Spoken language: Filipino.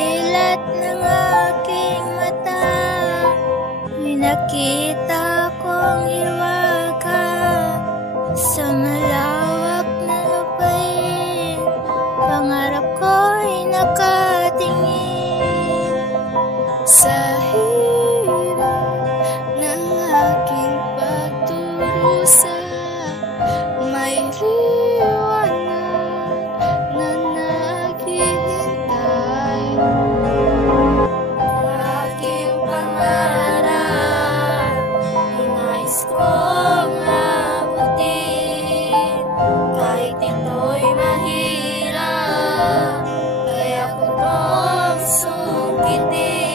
Dilat ng aking mata, may nakita kong hiwaga sa malawak na lupain. Pangarap ko'y nakatingin sa hirap ng aking pagdurusa. May liwanag na naghihintay. Aking pangarap, inais kong abutin. Kahit ito'y mahirap, kaya ko tong sungkitin.